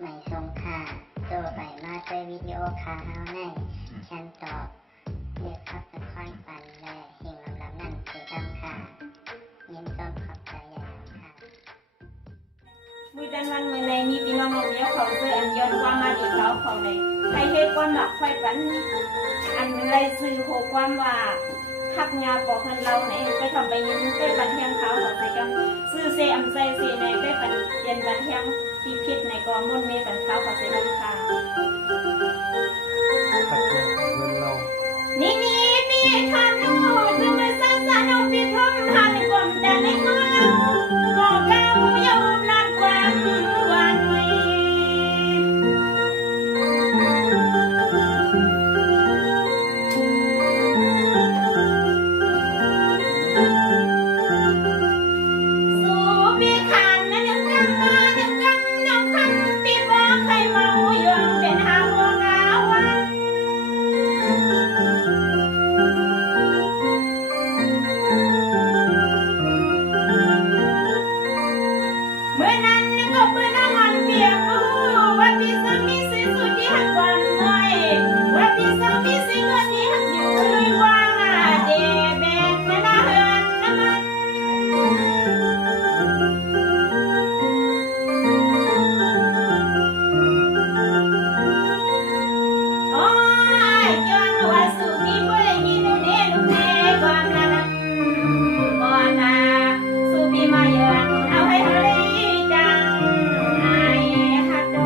ไม่ทรงค่าตัวใบมาด้วยวิดีโอคาเฮาในฉันตอบเรียกขับเป็นค่อยปันและเฮงลำนั่นเกดำค่ะยินต้นขอบใจใหญ่ค่ะมือดันวันมือในมีพี่น้องเราเนี้ยเขาเจออันย้อนว่ามาดีเขาเขาในใครเฮ็ดความหลักค่อยปันอันไรซื้อโคความว่าขับงาปอกคนเราไหนไปทำไปยินไปปันเทียงเขาเขาใส่กันซื้อเซอัมใส่เซในไปปันเย็นปันเทียงที่พิษในกอมุ่นเมปันเขาเขาใส่กันค่ะนี่ทำลูกจะมาสร้างสรรค์เอาพิธมหาในกลมแต่ในเมืองบอกเล่ายอมรับความหวานไว้สู่ปีขานนั้นยังกังมายังกังยังคันปีบ่ใครเมายองเป็นหาหัวกาวัน เมื่อนั้นก็เพื่อนมันเปียกว่าพี่สามีสิสุดที่หักวันไม่ว่าพี่สามีสิเงินที่หักอยู่เลยว่าเดเบนมาหน้าเฮือนน้ำมันโอ้ยย้อนว่าสุขีบ่ได้ยินเด้ลูกแม่ความนั้นก่อนนะสุขีมาย้อนเอาให้ทะเลจังไอ้ฮักโด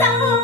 สังหู